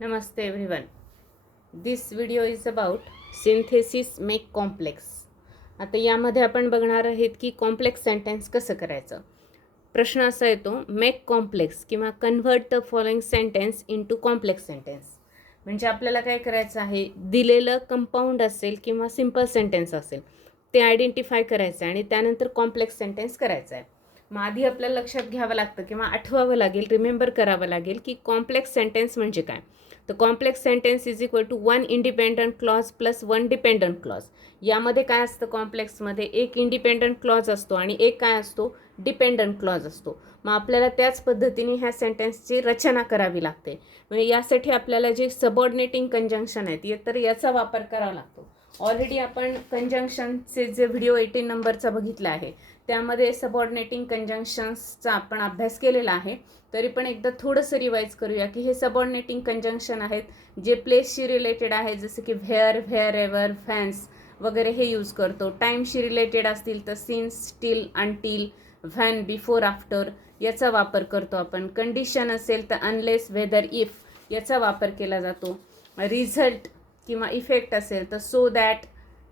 Namaste everyone. This video is about synthesis make complex. आता यामध्ये आपण बघणार आहेत की कॉम्प्लेक्स सेंटेन्स कसं करायचं. प्रश्न असा येतो मेक कॉम्प्लेक्स किंवा convert the following sentence into complex sentence. म्हणजे आपल्याला काय करायचं आहे, दिलेलं कंपाऊंड असेल किंवा सिंपल सेंटेन्स असेल ते आयडेंटिफाय करायचं आहे आणि त्यानंतर कॉम्प्लेक्स सेंटेन्स करायचं आहे. मग आधी आपल्याला लक्षात घ्यावं लागतं किंवा आठवावं लागेल, रिमेंबर करावं लागेल की कॉम्प्लेक्स सेंटेन्स म्हणजे काय. तर complex sentence is equal to one independent clause plus one dependent clause. यामध्ये काय असतं, कॉम्प्लेक्समध्ये एक इंडिपेंडंट क्लॉज असतो आणि एक काय असतो, डिपेंडंट क्लॉज असतो. मग आपल्याला त्याच पद्धतीने ह्या सेंटेन्सची रचना करावी लागते. म्हणजे यासाठी आपल्याला जे सबऑर्डिनेटिंग कंजंक्शन आहेत तर याचा वापर करावा लागतो. ऑलरेडी आपण कंजंक्शनचे जे व्हिडिओ 18 नंबरचा बघितला आहे त्यामध्ये सबऑर्डिनेटिंग कंजंक्शन्सचा आपण अभ्यास केलेला आहे. तरी पण एकदा थोडंसं रिवाईज करूया की हे सबऑर्डिनेटिंग कंजंक्शन आहेत जे प्लेसशी रिलेटेड आहे, जसं की व्हेअर, व्हेअर एव्हर, फॅन्स वगैरे हे यूज करतो. टाईमशी रिलेटेड असतील तर since, still, until, van, before, after याचा वापर करतो आपण. कंडिशन असेल तर अनलेस, वेदर, इफ याचा वापर केला जातो. रिझल्ट किंवा इफेक्ट असेल तर सो दॅट,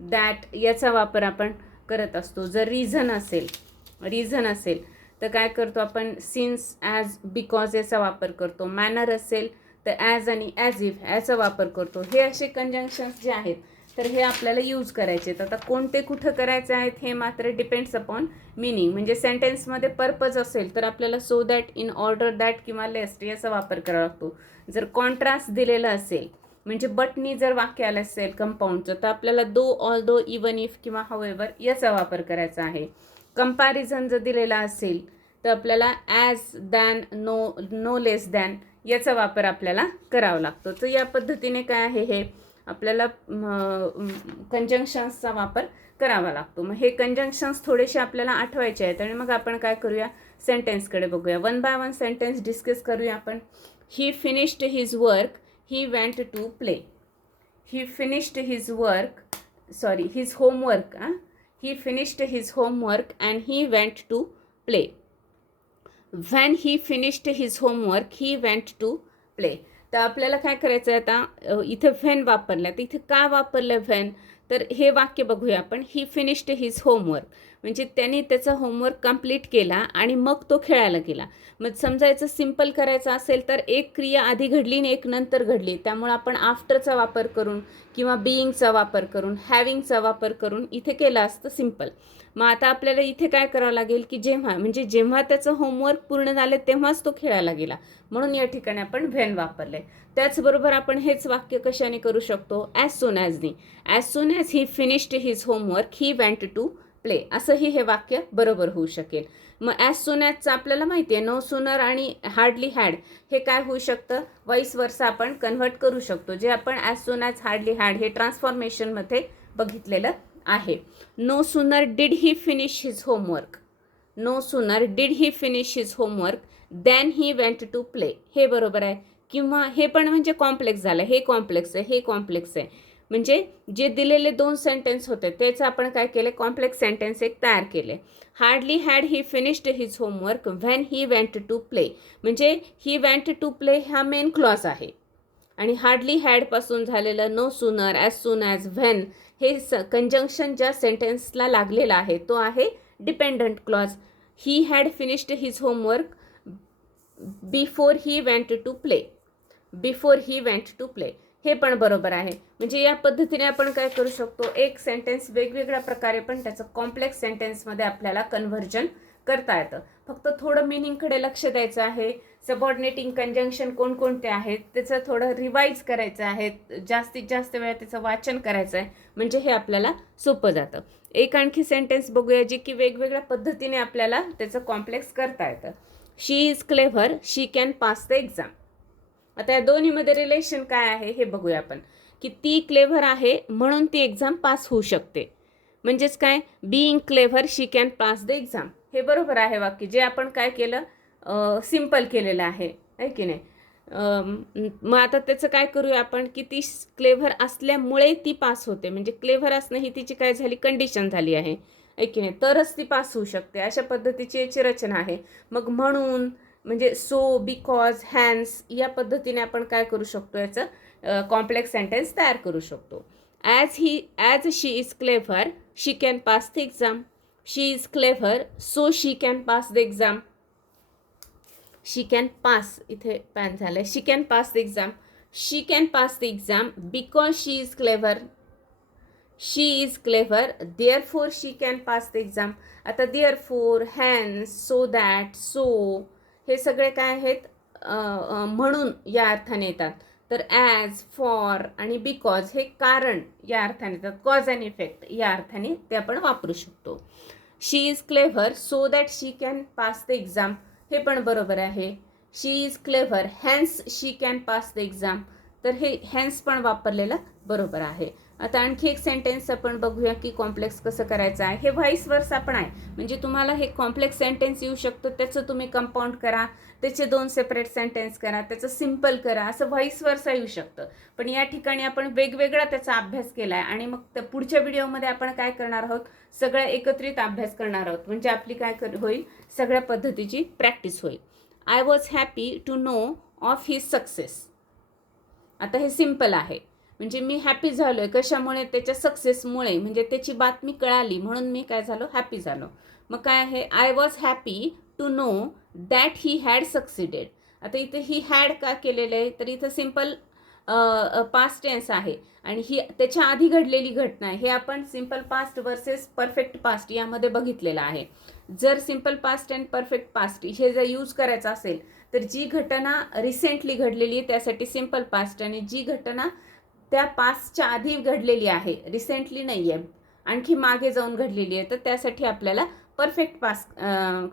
दॅट याचा वापर आपण करत असतो. जर रिझन असेल तर काय करतो आपण, सिन्स, ॲज, बिकॉज याचा वापर करतो. मॅनर असेल तर ॲज आणि ॲज इफ याचा वापर करतो. हे असे कंजंक्शन्स जे आहेत तर हे आपल्याला यूज करायचे आहेत. आता कोणते कुठं करायचे आहेत हे मात्र डिपेंड्स अपॉन मिनिंग. म्हणजे सेंटेन्समध्ये पर्पज असेल तर आपल्याला so that, in order that किंवा लेस्ट याचा वापर करावा लागतो. जर कॉन्ट्रास्ट दिलेलं असेल म्हणजे बटनी जर वाक्य आलं असेल कंपाऊंडचं तर आपल्याला दो, ऑल दो, इवन इफ किंवा हावेवर याचा वापर करायचा आहे. कंपॅरिझन जर दिलेला असेल तर आपल्याला ॲज, दॅन, नो, नो लेस दॅन याचा वापर आपल्याला करावा लागतो. तर या पद्धतीने काय आहे, हे आपल्याला कंजंक्शन्सचा वापर करावा लागतो. मग हे कंजंक्शन्स थोडेसे आपल्याला आठवायचे आहेत आणि मग आपण काय करूया, सेंटेन्सकडे बघूया. One by one sentence discuss करूया आपण. ही finished his work, he went to play. He finished his homework. He finished his homework and he went to play. When he finished his homework, he went to play. तर आपल्याला काय करायचं आहे आता, इथं when वापरलं तर इथं का वापरलं व्हेन, तर हे वाक्य बघूया आपण. ही फिनिश्ड हिज होमवर्क म्हणजे त्यांनी त्याचा होमवर्क कंप्लीट केला आणि मग तो खेळायला गेला. मग समजायचं सिंपल करायचं असेल तर एक क्रिया आधी घडली आणि एक नंतर घडली, त्यामुळे आपण आफ्टरचा वापर करून किंवा बिईंगचा वापर करून, हॅविंगचा वापर करून इथे केला असतं सिंपल. मग आता आपल्याला इथे काय करावं लागेल की जेव्हा त्याचं होमवर्क पूर्ण झालं तेव्हाच तो खेळायला गेला, म्हणून या ठिकाणी आपण व्हेन वापरले. त्याचबरोबर आपण हेच वाक्य कशाने करू शकतो, ॲज सून ॲजनी. As soon as he finished his homework he went to play, असंही हे वाक्य बरोबर होऊ शकेल. मग ॲज सून ॲजचं आपल्याला माहिती आहे, नो सूनर आणि हार्डली हॅड हे काय होऊ शकतं, वाईस वर्सा आपण कन्व्हर्ट करू शकतो. जे आपण as soon as, hardly had हे ट्रान्सफॉर्मेशनमध्ये बघितलेलं आहे. No sooner did he finish his homework, no sooner did he finish his homework than he went to play, हे बरोबर आहे. किंवा हे पण म्हणजे कॉम्प्लेक्स झालं, हे कॉम्प्लेक्स आहे, हे कॉम्प्लेक्स आहे. म्हणजे जे दिलेले दोन सेंटेन्स होते त्याचं आपण काय केले, कॉम्प्लेक्स सेंटेन्स एक तयार केले. Hardly had he finished his homework when he went to play, म्हणजे ही वेंट टू प्ले हा मेन क्लॉज आहे आणि हार्डली हॅडपासून झालेलं no sooner, as soon as, when हे कंजंक्शन ज्या सेंटेन्सला लागलेला आहे तो आहे dependent clause. He had finished his homework before he went to play, before he went to play हे पण बरोबर आहे. म्हणजे या पद्धतीने आपण काय करू शकतो, एक सेंटेन्स वेगवेगळ्या प्रकारे पण त्याचं कॉम्प्लेक्स सेंटेन्समध्ये आपल्याला कन्व्हर्जन करता येतं. फक्त थोडं मिनिंगकडे लक्ष द्यायचं आहे. सबऑर्डिनेटिंग कंजंक्शन कोणकोणते आहेत त्याचं थोडं रिवाईज करायचं आहे, जास्तीत जास्त वेळा त्याचं वाचन करायचं आहे, म्हणजे हे आपल्याला सोपं जातं. एक आणखी सेंटेन्स बघूया जी की वेगवेगळ्या पद्धतीने आपल्याला त्याचं कॉम्प्लेक्स करता येतं. She is clever, she can pass the exam. आता या दोन्हीमध्ये रिलेशन काय आहे हे बघूया आपण, की ती क्लेव्हर आहे म्हणून ती एक्झाम पास होऊ शकते. म्हणजेच काय, being clever she can pass the exam हे बरोबर आहे वाक्य. जे आपण काय केलं, सिम्पल केलेलं आहे की नाही. मग आता त्याचं काय करूया आपण, की ती क्लेव्हर असल्यामुळे ती पास होते, म्हणजे क्लेव्हर असणं ही तिची काय झाली, कंडिशन झाली आहे की नाही, तरच ती पास होऊ शकते. अशा पद्धतीची याची रचना आहे. मग म्हणून म्हणजे सो, बिकॉज, हॅन्स या पद्धतीने आपण काय करू शकतो, याचं कॉम्प्लेक्स सेंटेन्स तयार करू शकतो. As she is clever she can pass the exam. She is clever so she can pass the exam. She can pass, इथे पॅन झालं आहे, she can pass the exam. She can pass the exam because she is clever. She is clever therefore she can pass the exam. आता therefore, hence, so that, so हे सगळे काय आहेत, म्हणून या अर्थाने येतात. तर ॲज, फॉर आणि बिकॉज हे कारण या अर्थाने येतात. कॉज अँड इफेक्ट या अर्थाने ते आपण वापरू शकतो. She is clever so that she can pass the exam, हे पण बरोबर आहे. She is clever hence she can pass the exam, तर हे हॅन्स पण वापरलेलं बरोबर आहे. आता आणखी एक सेंटेन्स आपण बघूया की कॉम्प्लेक्स कसं करायचं आहे. हे व्हाईस वर्सा पण आहे, म्हणजे तुम्हाला हे कॉम्प्लेक्स सेंटेन्स येऊ शकतं, त्याचं तुम्ही कंपाऊंड करा, त्याचे 2 सेपरेट सेंटेन्स करा, त्याचं सिम्पल करा, असं व्हाईस वर्सा येऊ शकतं. पण या ठिकाणी आपण वेगवेगळा त्याचा अभ्यास केला आहे आणि मग त्या पुढच्या व्हिडिओमध्ये आपण काय करणार आहोत, सगळं एकत्रित अभ्यास करणार आहोत. म्हणजे आपली काय होईल, सगळ्या पद्धतीची प्रॅक्टिस होईल. I was happy to know of his success. आता हे सिम्पल आहे, म्हणजे मी हॅपी झालो आहे कशामुळे, त्याच्या सक्सेसमुळे, म्हणजे त्याची बातमी कळाली म्हणून मी काय झालो, हॅपी झालो. मग काय आहे, I was happy to know that he had succeeded. आता इथे ही हॅड का केलेलं आहे, तर इथं सिम्पल पास्ट टेन्स आहे आणि ही त्याच्या आधी घडलेली घटना आहे. हे आपण simple past versus perfect past यामध्ये बघितलेलं आहे. जर simple past and perfect past हे जर यूज करायचं असेल तर जी घटना रिसेंटली घडलेली आहे त्यासाठी सिम्पल पास्ट, आणि जी घटना त्या पास्टच्या आधी घडलेली आहे, रिसेंटली नाही आहे, आणखी मागे जाऊन घडलेली आहे, तर त्यासाठी आपल्याला परफेक्ट पास्ट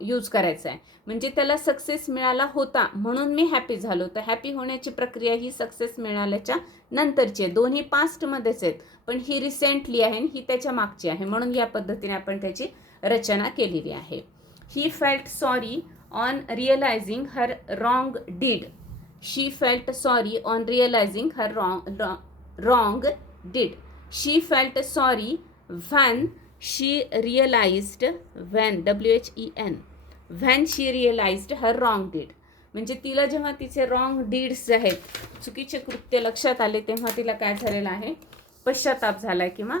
यूज करायचा आहे. म्हणजे त्याला सक्सेस मिळाला होता म्हणून मी हॅपी झालो. तर हॅपी होण्याची प्रक्रिया ही सक्सेस मिळाल्याच्या नंतरची आहे. दोन्ही पास्टमध्येच आहेत, पण ही रिसेंटली आहे आणि ही त्याच्या मागची आहे, म्हणून या पद्धतीने आपण त्याची रचना केलेली आहे. He felt sorry on realizing her wrong deed. She felt sorry on realizing her wrong did. She felt sorry when she realized, when when when she realized her wrong deed. म्हणजे तिला जेव्हा तिचे रॉंग डीड्स आहेत, चुकीचे कृत्य लक्षात आले, तेव्हा तिला काय झालेलं आहे, पश्चाताप झाला आहे किंवा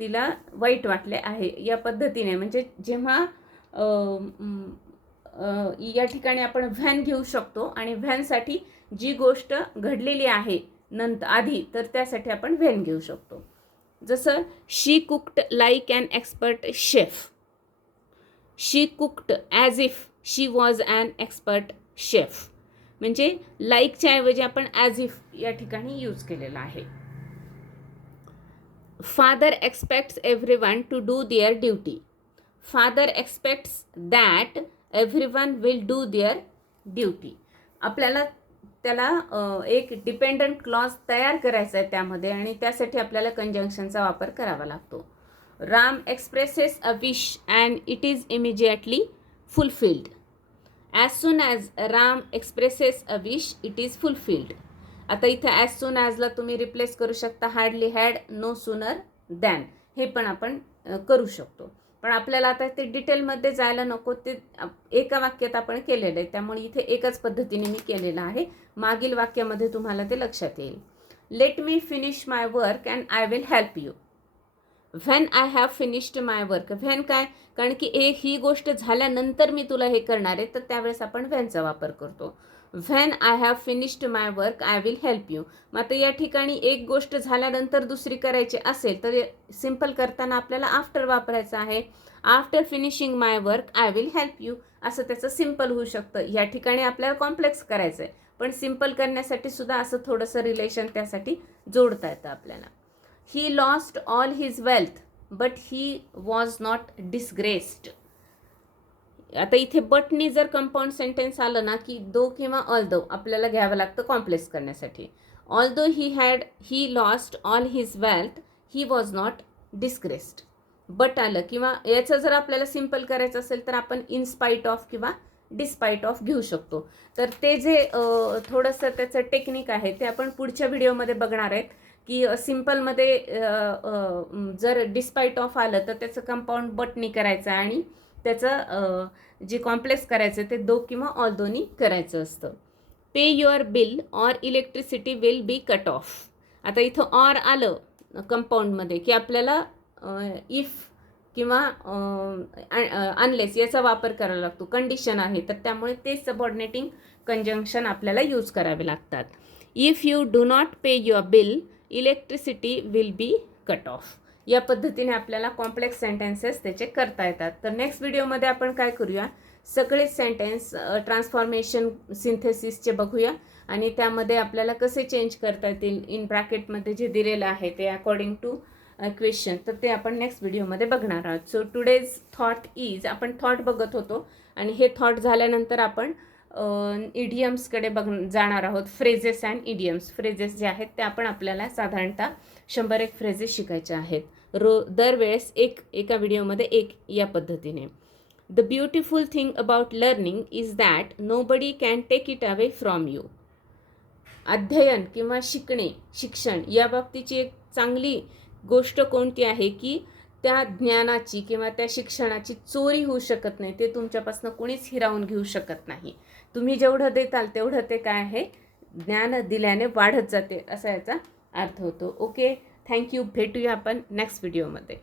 तिला वाईट वाटले आहे. या पद्धतीने म्हणजे जेव्हा या ठिकाणी आपण व्हॅन घेऊ शकतो आणि व्हॅनसाठी जी गोष्ट घडलेली आहे आधी, तर त्यासाठी आपण व्हेन घेऊ शकतो. जसं she cooked like an expert chef. She cooked as if she was an expert chef, म्हणजे लाईकच्या ऐवजी आपण ॲज इफ या ठिकाणी यूज केलेला आहे. Father expects everyone to do their duty. Father expects that everyone will do their duty. आपल्याला त्याला एक डिपेंडंट क्लॉज तयार करायचा आहे त्यामध्ये, आणि त्यासाठी आपल्याला कंजंक्शनचा वापर करावा लागतो. Ram expresses a wish and it is immediately fulfilled. As soon as Ram expresses a wish it is fulfilled. आता इथे ॲज सून ॲजला तुम्ही रिप्लेस करू शकता hardly had, no sooner than, हे पण आपण करू शकतो. पण आपल्याला आता ते डिटेलमध्ये जायला नको, ते एका वाक्यात आपण केलेलं आहे, त्यामुळे इथे एकच पद्धतीने मी केलेलं आहे. मागील वाक्यामध्ये तुम्हाला ते लक्षात येईल. Let me finish my work and I will help you. When I have finished my work. When काय, कारण की ही गोष्ट झाल्यानंतर मी तुला हे करणार आहे, तर त्यावेळेस आपण व्हेनचा वापर करतो. When I have finished my work I will help you. मग आता या ठिकाणी एक गोष्ट झाल्यानंतर दुसरी करायची असेल तर सिम्पल करताना आपल्याला आफ्टर वापरायचं आहे. After finishing my work I will help you, असं त्याचं सिम्पल होऊ शकतं. या ठिकाणी आपल्याला कॉम्प्लेक्स करायचं आहे, पण सिम्पल करण्यासाठी सुद्धा असं थोडंसं रिलेशन त्यासाठी जोडता येतं आपल्याला. He lost all his wealth but he was not disgraced. आता इथे बटनी जर कंपाऊंड सेंटेन्स आलं ना की दो किंवा ऑल्दो आपल्याला घ्यावं लागतं कॉम्प्लेक्स करण्यासाठी. Although he lost all his wealth he was not disgraced. But आलं किंवा याचं जर आपल्याला सिम्पल करायचं असेल तर आपण इन स्पाईट ऑफ किंवा डिस्पाईट ऑफ घेऊ शकतो. तर ते जे थोडंसं त्याचं टेक्निक आहे ते आपण पुढच्या व्हिडिओमध्ये बघणार आहेत की सिम्पलमध्ये जर डिस्पाईट ऑफ आलं तर त्याचं कंपाऊंड बटनी करायचं आणि त्याचं जे कॉम्प्लेक्स करायचं ते दो किंवा ऑल दोन्ही करायचं असतं. Pay your bill or electricity will be cut off. आता इथं ऑर आलं कंपाऊंडमध्ये की आपल्याला इफ किंवा अनलेस याचा वापर करावा लागतो, कंडिशन आहे, तर त्यामुळे ते सबऑर्डिनेटिंग कंजंक्शन आपल्याला यूज करावे लागतात. If you do not pay your bill electricity will be cut of. या पद्धतीने आपल्याला कॉम्प्लेक्स सेंटेन्सेस त्याचे करता येतात. तर नेक्स्ट व्हिडिओमध्ये आपण काय करूया, सगळेच सेंटेन्स ट्रान्सफॉर्मेशन सिंथेसिसचे बघूया आणि त्यामध्ये आपल्याला कसे चेंज करता येतील इन ब्रॅकेटमध्ये जे दिलेलं आहे ते अकॉर्डिंग टू क्वेश्चन, तर ते आपण नेक्स्ट व्हिडिओमध्ये बघणार आहोत. सो टुडेज थॉट इज, आपण थॉट बघत होतो आणि हे थॉट झाल्यानंतर आपण इडियम्सकडे जाणार आहोत. Phrases and idioms. फ्रेजेस जे आहेत ते आपण आपल्याला साधारणतः 100 फ्रेजेस शिकायचे आहेत. दरवेळेस एका व्हिडिओमध्ये एक या पद्धतीने. The beautiful thing about learning is that nobody can take it away from you. अध्ययन किंवा शिक्षण या बाबतीची एक चांगली गोष्ट कोणती आहे की त्या ज्ञानाची किंवा त्या शिक्षणाची चोरी होऊ शकत नाही. ते तुमच्यापासून कोणीच हिरावून घेऊ शकत नाही. तुम्ही जेवढं देताल तेवढं ते काय आहे, ज्ञान दिल्याने वाढत जाते, असा याचा अर्थ होतो. Okay, thank you. भेटूया आपण नेक्स्ट व्हिडिओमध्ये.